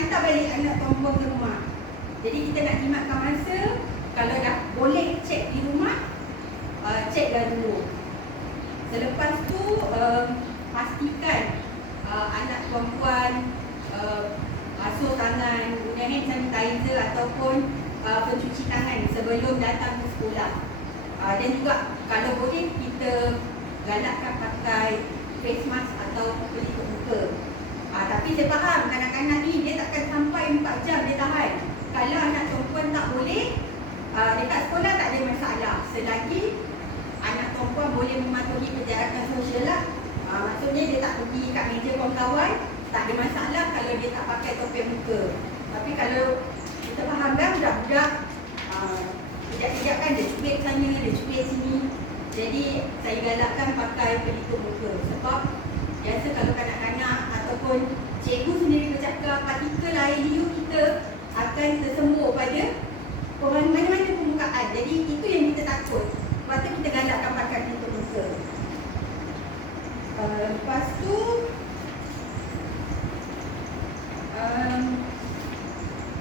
hantar balik anak perempuan ke rumah. Jadi kita nak jimatkan masa, kalau dah boleh cek di rumah, ceklah dulu. Selepas tu pastikan anak perempuan basuh tangan, guna hand sanitizer ataupun pencuci tangan sebelum datang ke sekolah. Dan juga kalau boleh kita galakkan pakai face mask atau pelitup muka. Tapi saya faham kanak-kanak ni dia takkan sampai 4 jam dia tahan. Kalau anak perempuan tak boleh, dekat sekolah tak ada masalah selagi anak perempuan boleh mematuhi penjarakan sosial lah. Maksudnya dia tak pergi kat meja kawan-kawan, tak ada masalah kalau dia tak pakai topeng muka. Tapi kalau kita faham kan budak-budak sekejap-sekejap kan dia cubit sana, dia cubit sini. Jadi saya galakkan pakai pelitup muka. Sebab biasa kalau kanak-kanak ataupun cikgu sendiri bercakap partikel air liu kita akan tersembur pada mana-mana permukaan. Jadi itu yang kita takut. Lepas tu kita galakkan pakai pelitup muka. Lepas tu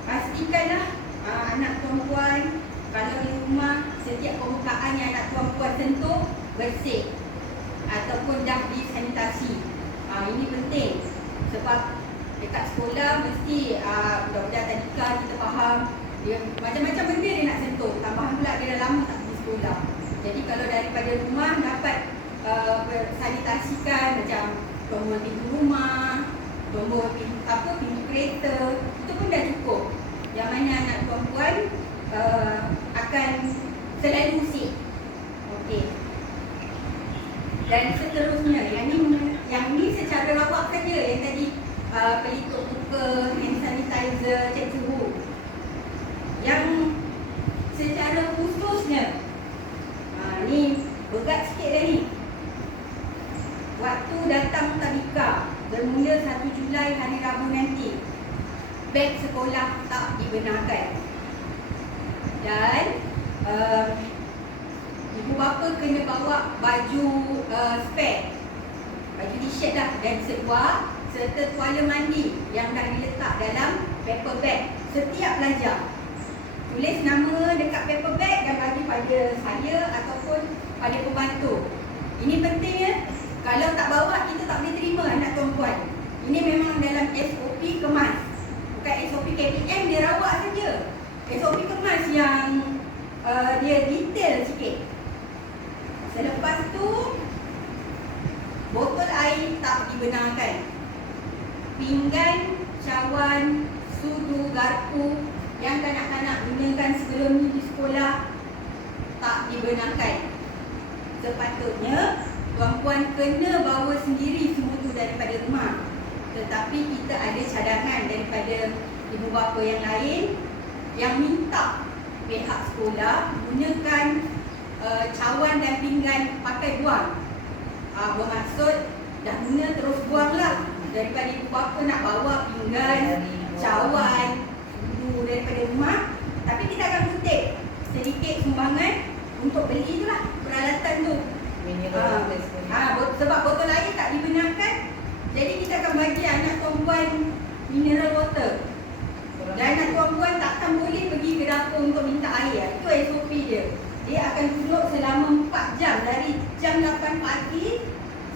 pastikanlah anak perempuan kalau di rumah setiap permukaan yang anak perempuan sentuh bersih ataupun dah disanitasi. Ini penting sebab dekat sekolah mesti budak-budak tadika kita faham dia macam-macam benda dia nak sentuh. Tambahan pula dia dah lama tak pergi sekolah. Jadi kalau daripada rumah dapat sanitasikan macam tombol pintu rumah, tombol pintu kereta, itu pun dah cukup. Yang mana anak perempuan akan selalu bersih. Okey. Dan seterusnya, yang ni secara rawak saja, yang tadi pelitup muka, hand sanitizer, cek suhu. Yang secara khususnya, ni berat sikit dah ni. Waktu datang tadika bermula 1 Julai hari Rabu nanti, beg sekolah tak dibenarkan. Dan ibu bapa kena bawa baju spare, baju t-shirt dah, dan seluar serta tuala mandi yang dah diletak dalam paper bag setiap pelajar. Tulis nama dekat paper bag dan bagi pada saya ataupun pada pembantu. Ini penting ya. Kalau tak bawa, kita tak boleh terima anak perempuan. Ini memang dalam SOP kemas. Bukan SOP KPM, dia rawak saja. SOP kemas yang dia detail sikit. Selepas tu, botol air tak dibenarkan. Pinggan, cawan, sudu, garpu yang kanak-kanak gunakan sebelum ni di sekolah tak dibenarkan. Sepatutnya perempuan kena bawa sendiri semua tu daripada rumah. Tetapi kita ada cadangan daripada ibu bapa yang lain yang minta pihak sekolah gunakan cawan dan pinggan pakai buang. Bermaksud dah guna terus buanglah. Daripada ibu bapa nak bawa pinggan, cawan, sudu daripada rumah. Tapi kita akan kutip sedikit sumbangan untuk beli itulah peralatan tu. Sebab botol air tak dibenarkan, jadi kita akan bagi anak perempuan mineral water. Dan anak perempuan takkan boleh pergi ke dapur untuk minta air. Itu SOP dia. Dia akan duduk selama 4 jam dari jam 8 pagi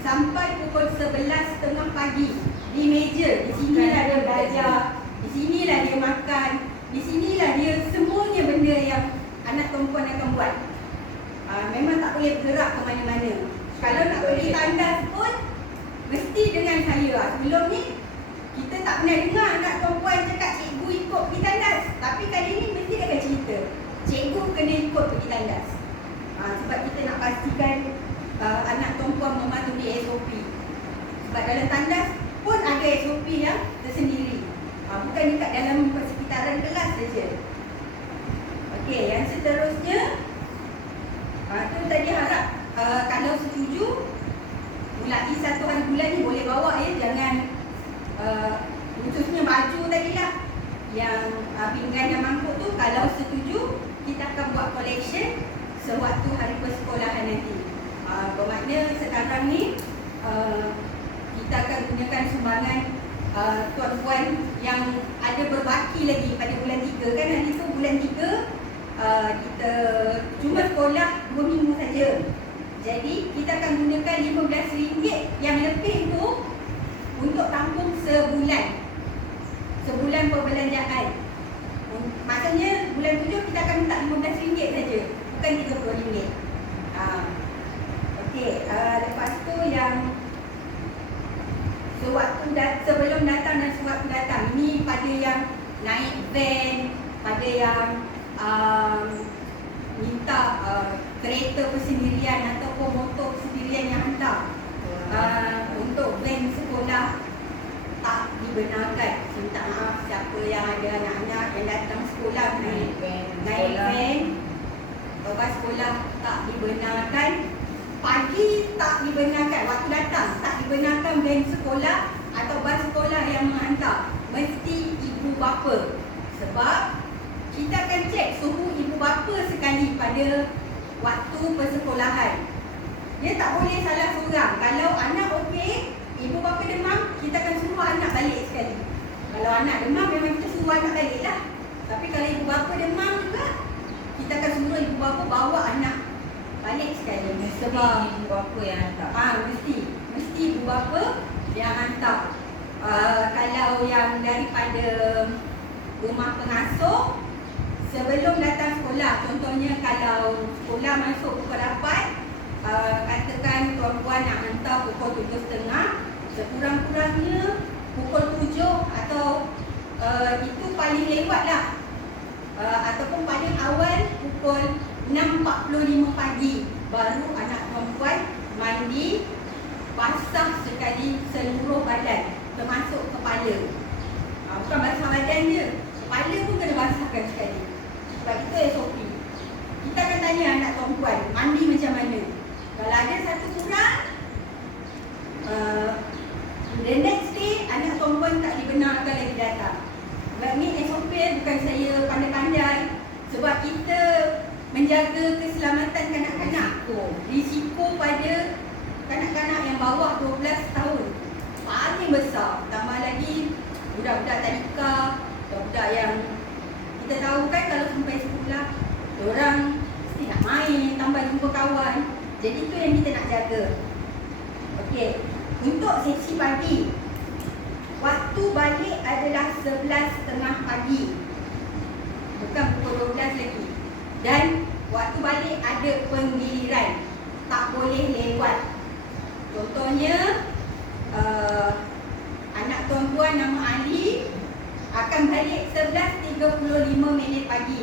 sampai pukul 11.30 pagi di meja. Di sinilah dia belajar, di sinilah dia makan, di sinilah dia semuanya benda yang anak perempuan akan buat. Memang tak boleh bergerak ke mana-mana. Kalau nak pergi tandas pun mesti dengan saya. Sebelum ni kita tak pernah dengar anak perempuan cakap cikgu ikut pergi tandas. Tapi kali ni mesti dia akan cerita cikgu kena ikut pergi tandas. Sebab kita nak pastikan anak perempuan mematuhi SOP. Sebab dalam tandas pun ada SOP yang tersendiri. Bukan dekat dalam persekitaran kelas saja. Okey, yang seterusnya tu tadi harap kalau setuju mulai 1 hari bulan ni boleh bawa ya. Jangan khususnya baju tadilah yang pinggan dan mangkuk tu, kalau setuju kita akan buat collection sewaktu hari persekolahan nanti. Bermakna sekarang ni kita akan gunakan sumbangan tuan-puan yang ada berbaki lagi pada bulan 3 kan, hari tu bulan 3 kita cuma sekolah 2 minggu saja. Jadi kita akan gunakan RM15 yang lebih tu untuk tampung sebulan perbelanjaan. Maksudnya bulan 7 kita akan minta RM15 saja, bukan RM30. Okey, lepas tu yang sebelum datang dan sewaktu datang, ini pada yang naik van, pada yang minta kereta persendirian ataupun motor persendirian yang hantar. Untuk van sekolah tak dibenarkan. Minta maaf siapa yang ada anak-anak yang datang sekolah naik van. Bas sekolah tak dibenarkan. Pagi tak dibenarkan, waktu datang tak dibenarkan van sekolah atau bas sekolah yang menghantar. Mesti ibu bapa. Sebab kita akan cek suhu ibu bapa sekali pada waktu persekolahan. Dia tak boleh salah seorang. Kalau anak okey, ibu bapa demam, kita akan suruh anak balik sekali. Kalau anak demam memang kita suruh anak balik lah. Tapi kalau ibu bapa demam juga, kita akan suruh ibu bapa bawa anak balik sekali. Sebab ibu bapa yang hantar. Mesti ibu bapa yang hantar. Kalau yang daripada rumah pengasuh, sebelum datang sekolah, contohnya kalau sekolah masuk pukul 8, katakan tuan-puan nak hantar pukul 7.30, sekurang-kurangnya pukul 7 atau itu paling lewat lah, ataupun paling awal pukul 6.45 pagi baru anak tuan-puan mandi, basah sekali seluruh badan termasuk kepala. Bukan basah badan je, kepala pun kena basahkan sekali. Sebab itu SOP. Kita akan tanya anak tuan-puan mandi macam mana. Kalau ada satu kurang, the next day anak tuan-puan tak dibenarkan lagi datang. Sebab ni SOP bukan saya pandai-pandai. Sebab kita menjaga keselamatan kanak-kanak. Risiko pada kanak-kanak yang bawah 12 tahun paling besar. Tambah lagi budak-budak tadika, budak-budak yang kita tahu kan kalau sampai sekolah, diorang mesti nak main, tambah jumpa kawan. Jadi tu yang kita nak jaga. Okey, untuk sesi pagi, waktu balik adalah 11.30 pagi, bukan pukul 12 lagi. Dan waktu balik ada penggiliran, tak boleh lewat. Contohnya anak tuan-puan nama Ali akan balik 11.35 pagi.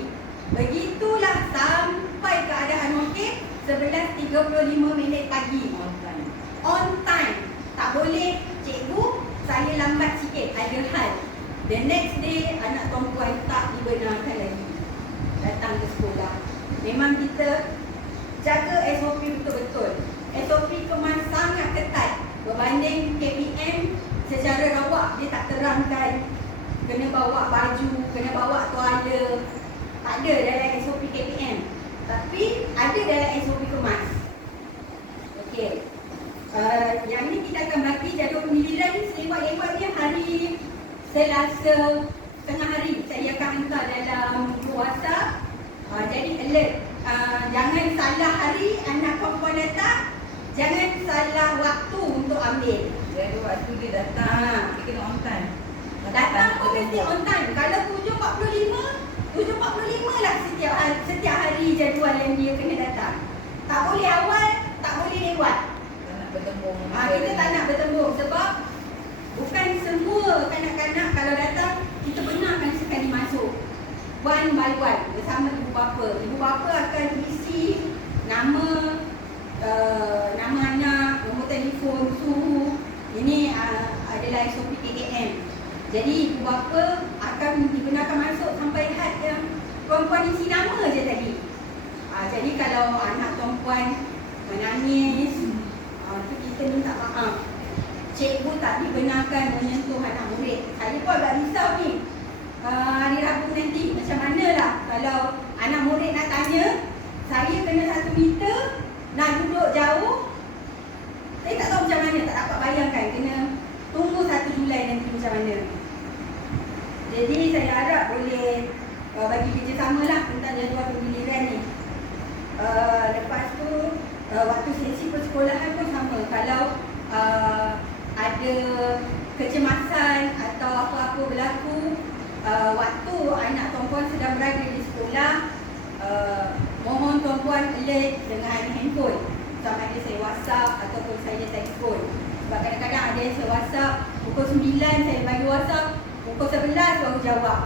Begitulah sampai keadaan okey, 11.35 pagi. On time. Tak boleh, cikgu, saya lambat sikit, ada hal. The next day, anak tuan-puan tak dibenarkan lagi datang ke sekolah. Memang kita jaga SOP betul-betul. SOP kemas sangat ketat berbanding KPM. Secara rawak dia tak terangkan kena bawa baju, kena bawa tuala. Tak ada dalam SOP KPM, tapi ada dalam SOP kemas. Okey, yang ni kita akan bagi jadual penggiliran ni selewat-lewatnya hari Selasa tengah hari. Saya akan hantar dalam WhatsApp. Jadi alert, jangan salah hari anak perempuan datang, jangan salah waktu untuk ambil. Jadi waktu dia datang, dia kena on time. Datang pun mesti on time. Kalau 7.45 lah setiap hari jadual yang dia kena datang. Tak boleh awal, tak boleh lewat. Tak nak bertembung. Kita tak nak bertembung sebab bukan semua kanak-kanak kalau datang kita benarkan sekali masuk. One by one bersama ibu bapa. Ibu bapa akan isi nama, nama anak, nombor telefon, suhu. Ini adalah SOP KKM. Jadi ibu bapa akan dibenarkan masuk sampai had yang perempuan isi nama je tadi. Jadi kalau anak perempuan menangis, tu kita minta maaf. Cikgu tak dibenarkan menyentuh anak murid. Saya pun agak risau ni. Hari Rabu nanti macam mana lah kalau anak murid nak tanya, saya kena 1 meter, nak duduk jauh. Saya tak tahu macam mana, tak dapat bayangkan. Kena tunggu 1 Julai nanti macam mana. mana. Jadi saya harap boleh bagi kerjasama lah tentang jadual penggiliran ni. Lepas tu waktu sesi persekolahan pun sama. Kalau ada kecemasan atau apa-apa berlaku waktu anak tuan-puan sedang berada di sekolah, mohon tuan-puan alert dengan handphone. Sama ada saya WhatsApp ataupun saya telefon. Sebab kadang-kadang ada yang saya WhatsApp pukul 9 saya bagi WhatsApp, pukul 11 baru jawab.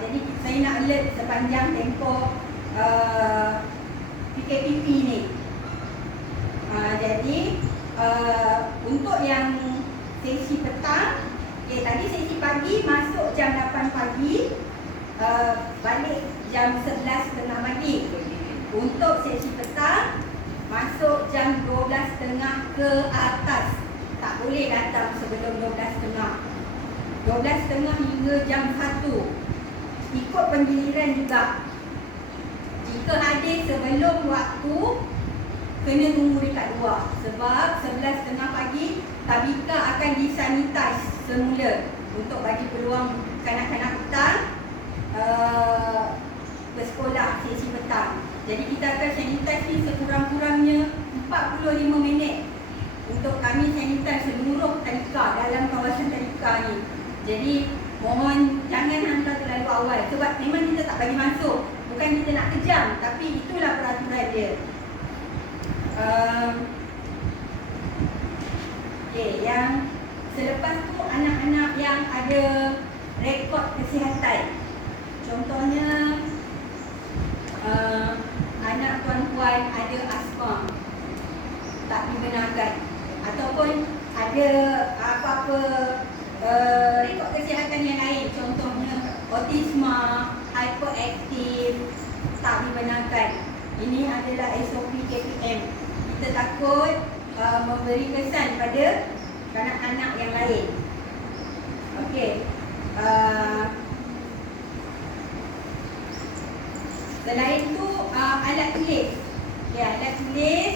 Jadi saya nak alert sepanjang tempoh PKPP ni. Jadi untuk yang sesi petang, tadi sesi pagi masuk jam 8 pagi, balik jam 11.30 pagi. Untuk sesi petang masuk jam 12.30 ke atas. Tak boleh datang sebelum 12.30. 12.30 hingga jam 1. Ikut penggiliran juga. Jika hadir sebelum waktu, kena tunggu dekat luar. Sebab 11.30 pagi tabika akan disanitize semula untuk bagi peluang kanak-kanak petang bersekolah sesi petang. Jadi kita akan sanitize ni sekurang-kurangnya 45 minit untuk kami sanitize seluruh tadika dalam kawasan tadika ni. Jadi mohon jangan hantar terlalu awal sebab memang kita tak bagi masuk. Bukan kita nak kejam, tapi itulah peraturan dia. Yang selepas tu anak-anak yang ada rekod kesihatan. Contohnya anak tuan-puan ada asma, tak dibenarkan, ataupun ada apa-apa rekod kesihatan yang lain, contohnya autisma, hyperaktif, tak dibenarkan. Ini adalah SOP KPM. Kita takut memberi kesan pada kanak-kanak yang lain. Okey. Selain itu alat tulis. Alat tulis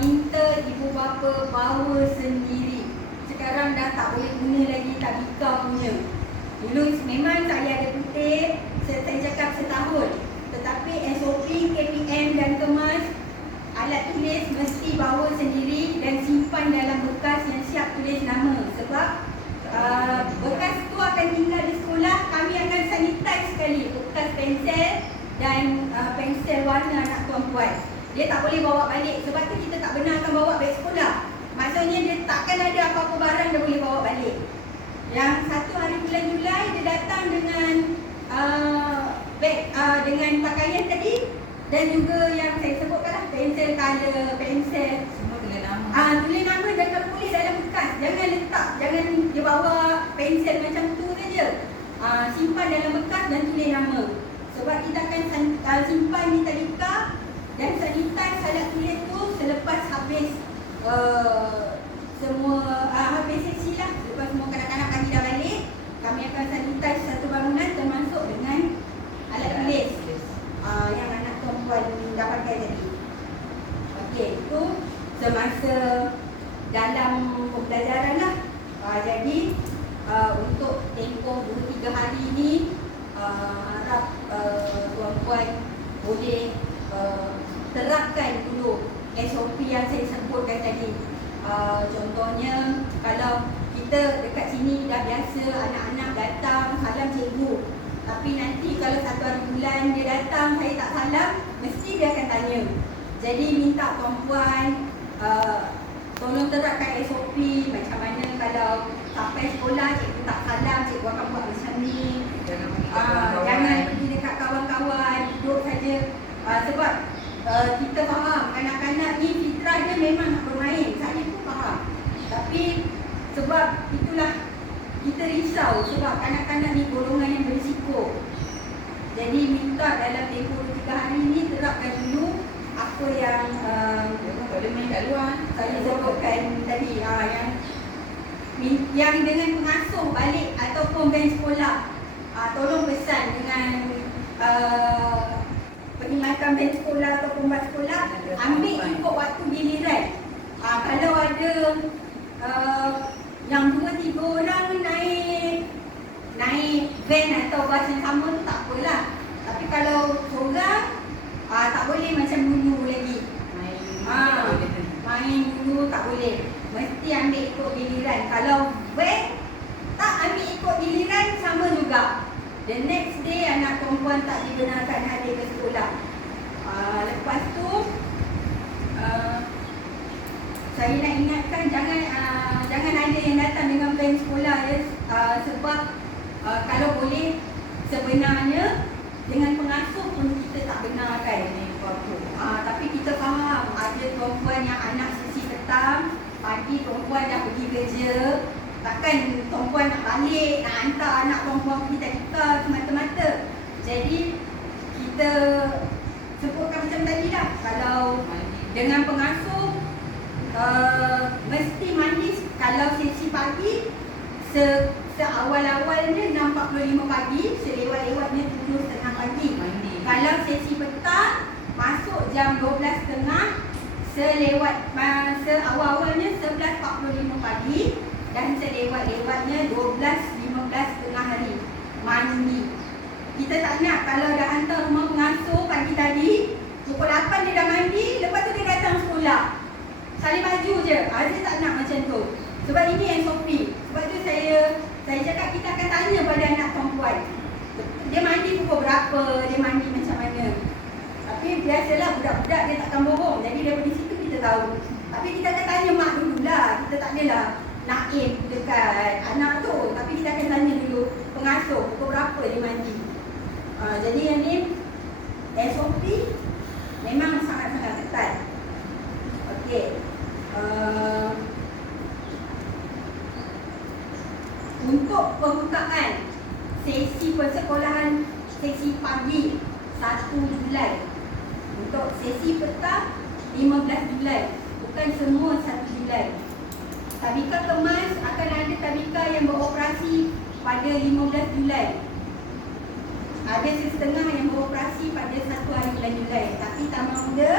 minta ibu bapa bawa sendiri. Sekarang dah tak boleh guna lagi tabika punya. Dulu memang saya ada kutip, saya cakap setahun. Tetapi SOP, KPM dan kemas, alat tulis mesti bawa sendiri dan simpan dalam bekas yang siap tulis nama. Sebab bekas tu akan tinggal di sekolah, kami akan sanitize sekali bekas pensel dan pensel warna anak tuan-puan. Dia tak boleh bawa balik, sebab tu kita tak benarkan bawa beg sekolah. Maksudnya dia takkan ada apa-apa barang dia boleh bawa balik. Yang satu hari bulan Julai dia datang dengan beg dengan pakaian tadi dan juga yang saya sebutkanlah pensel color, pensel Semua tulis nama. tulis nama dan kalau boleh dalam bekas. Jangan letak, jangan dia bawa pensel macam tu saja. Simpan dalam bekas dan tulis nama. Sebab kita akan simpan di tadika dan sanitize alat tulis tu selepas habis semua habis sesi lah. Selepas semua kanak-kanak pagi dah balik, kami akan sanitize satu bangunan termasuk dengan alat tulis yang anak tuan-puan dah pakai tadi. Okey, itu semasa dalam pembelajaran lah. Jadi untuk tempoh 2-3 hari ni harap tuan-puan boleh terapkan dulu SOP yang saya sebutkan tadi. Contohnya kalau kita dekat sini dah biasa anak-anak datang salam cikgu, tapi nanti kalau satu hari bulan dia datang saya tak salam, mesti dia akan tanya. Jadi minta tuan-puan tolong terapkan SOP macam mana kalau sampai sekolah cikgu tak salam, cikgu akan buat macam ni. Jangan pergi dekat kawan-kawan, duduk saja. Sebab kita faham kanak-kanak ni fitrah dia memang nak bermain. Saya pun faham. Tapi sebab itulah kita risau sebab kanak-kanak ni golongan yang berisiko. Jadi minta dalam tempoh 3 hari ni terapkan dulu apa yang boleh main kat luar. saya sebutkan tadi, yang dengan pengasuh balik ataupun band sekolah, tolong pesan dengan perkhidmatan band sekolah atau pembuat sekolah, ambil ikut waktu giliran. Kalau ada yang 2-3 dua orang naik van atau bas yang sama tu tak apalah. Tapi kalau seorang tak boleh macam dulu lagi. Main dulu tak boleh. Mesti ambil ikut giliran. Kalau van tak ambil ikut giliran sama juga. The next day anak perempuan tak dibenarkan hadir ke sekolah. Lepas tu saya nak ingatkan jangan ada yang datang dengan van sekolah ya. Sebab kalau boleh sebenarnya dengan pengasuh pun kita tak benarkan. Tapi kita faham ada perempuan yang anak sesi petang, pagi perempuan dah pergi kerja. Takkan perempuan nak balik, nak hantar anak perempuan pergi tadika semata-mata. Jadi kita sebutkan macam tadi lah, kalau dengan pengasuh mesti mandi. Kalau sesi pagi seawal-awalnya 6.45 pagi, selewat-lewatnya 7.30 pagi mandi. Kalau sesi petang masuk jam 12.30, seawal-awalnya 11.45 pagi dan selewat-lewatnya 12.15 tengah hari mandi. Kita tak nak kalau dah hantar rumah pengasuh pagi tadi pukul 8 dia dah mandi, lepas tu dia datang sekolah salin baju je. Saya tak nak macam tu. Sebab ini SOP. Sebab tu saya cakap kita akan tanya pada anak perempuan, dia mandi pukul berapa, dia mandi macam mana. Tapi biasalah budak-budak dia takkan bohong. Jadi daripada situ kita tahu. Tapi kita akan tanya mak dululah. Kita tak adalah nak aim dekat anak tu. Tapi kita akan tanya dulu pengasuh pukul berapa dia mandi. Jadi yang ni SOP memang sangat-sangat ketat. Okey. Untuk pembukaan sesi persekolahan sesi pagi 1 Julai. Untuk sesi petang 15 Julai. Bukan semua 1 Julai. Tadika kemas akan ada tadika yang beroperasi pada 15 Julai. Ada setengah yang beroperasi pada 1 hari bulan Julai. Tapi taman muda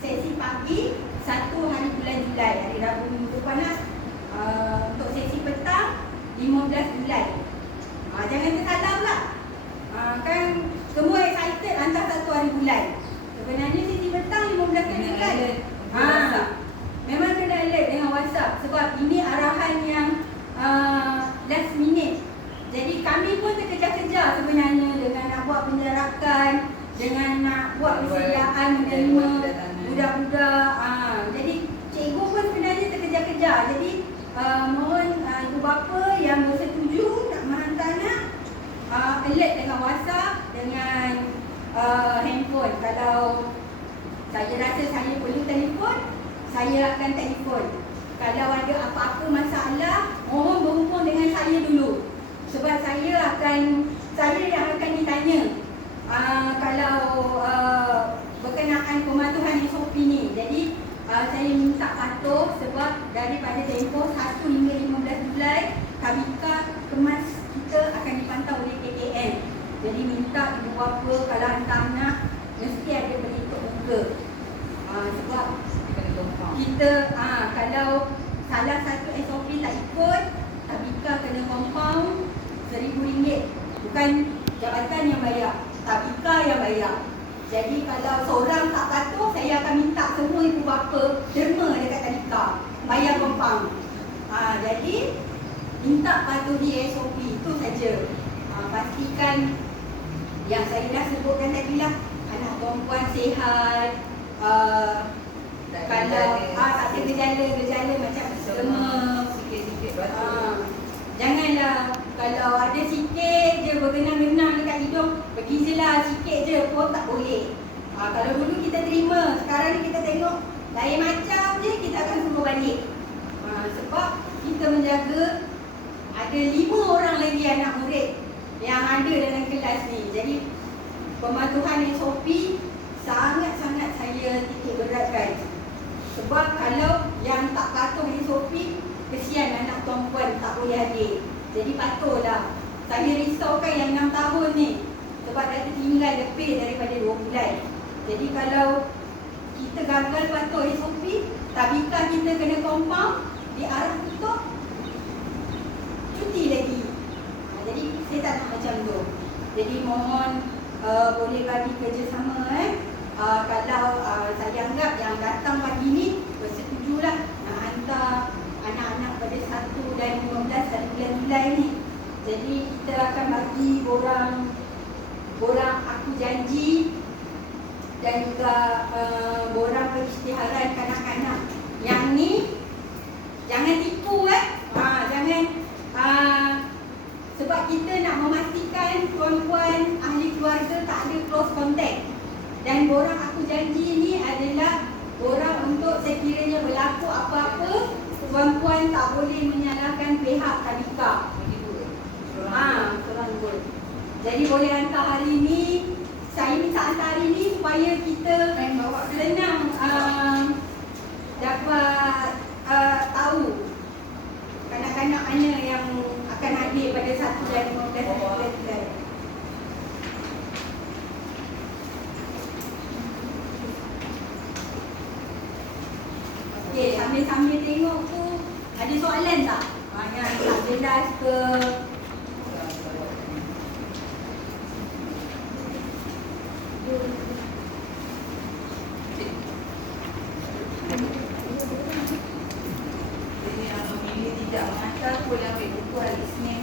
sesi pagi 1 hari bulan Julai, hari Rabu minggu depan lah. Untuk sesi petang 15 Julai. Jangan tersalah pula. Kan semua excited hantar 1 hari bulan. Sebenarnya sesi petang 15 hari bulan. Memang kena alert dengan WhatsApp. Sebab ini arahan yang last minute. Jadi kami pun terkejar-kejar sebenarnya dengan nak buat penjarakan, dengan nak buat persediaan menerima budak-budak. Jadi cikgu pun sebenarnya terkejar-kejar. Jadi mohon ibu bapa yang bersetuju nak menghantar anak, alert dengan WhatsApp, dengan handphone. Kalau saya rasa saya perlu telefon, saya akan telefon. Kalau ada apa-apa masalah, mohon berhubung dengan saya dulu. Sebab saya yang akan ditanya kalau berkenaan pematuhan SOP ni. Jadi saya minta patuh sebab daripada tempoh 1 hingga 15 Julai tadika kemas kita akan dipantau oleh KKM. Jadi minta ibu bapa kalau hantar anak mesti ada berhitung muka. Sebab kita kalau salah satu SOP tak ikut, tadika kena compound RM1,000. Bukan jabatan yang bayar, tadika yang bayar. Jadi kalau seorang tak patuh, saya akan minta semua ibu bapa derma dekat tadika, bayar compound. Jadi minta patuhi SOP, itu saja. Pastikan yang saya dah sebutkan tadi lah, anak perempuan sihat, kalau tak ada gejala macam demam, sikit-sikit janganlah kalau ada sikit je bergenang-genang dekat hidung, pergi je lah sikit je pun tak boleh. Kalau dulu kita terima, sekarang ni kita tengok lain macam je, kita akan suruh balik. Sebab kita menjaga ada 5 orang lagi anak murid yang ada dalam kelas ni. Jadi pematuhan SOP sangat-sangat saya titik beratkan. Sebab kalau yang tak patuh SOP, kesian anak perempuan tak boleh hadir. Jadi patuhlah. Saya risaukan yang 6 tahun ni. Sebab dah tertinggal lebih daripada 2 bulan. Jadi kalau kita gagal patuh SOP, tadika kita kena compound di arah tutup, Jadi mohon boleh bagi kerjasama kalau saya anggap yang datang pagi ni bersetujulah nak hantar anak-anak pada 1 dan 15 hari bulan Julai ni. Jadi kita akan bagi borang aku janji dan juga borang pengisytiharan kanak-kanak. Yang ni jangan tipu jangan sebab kita nak memastikan tuan-puan ahli keluarga tak ada close contact. Dan borang aku janji ni adalah borang untuk sekiranya berlaku apa-apa, tuan-puan tak boleh menyalahkan pihak tadika. Seorang dua. Jadi boleh hantar hari ni. Saya minta hantar hari ni supaya kita senang dapat tahu kanak-kanak mana yang akan hadir pada 1 dan 15 Julai. Okey, sambil-sambil tengok tu ada soalan tak? Yang tak jelas ke? Jadi yang memilih tidak mengantar boleh ambil buku hari Isnin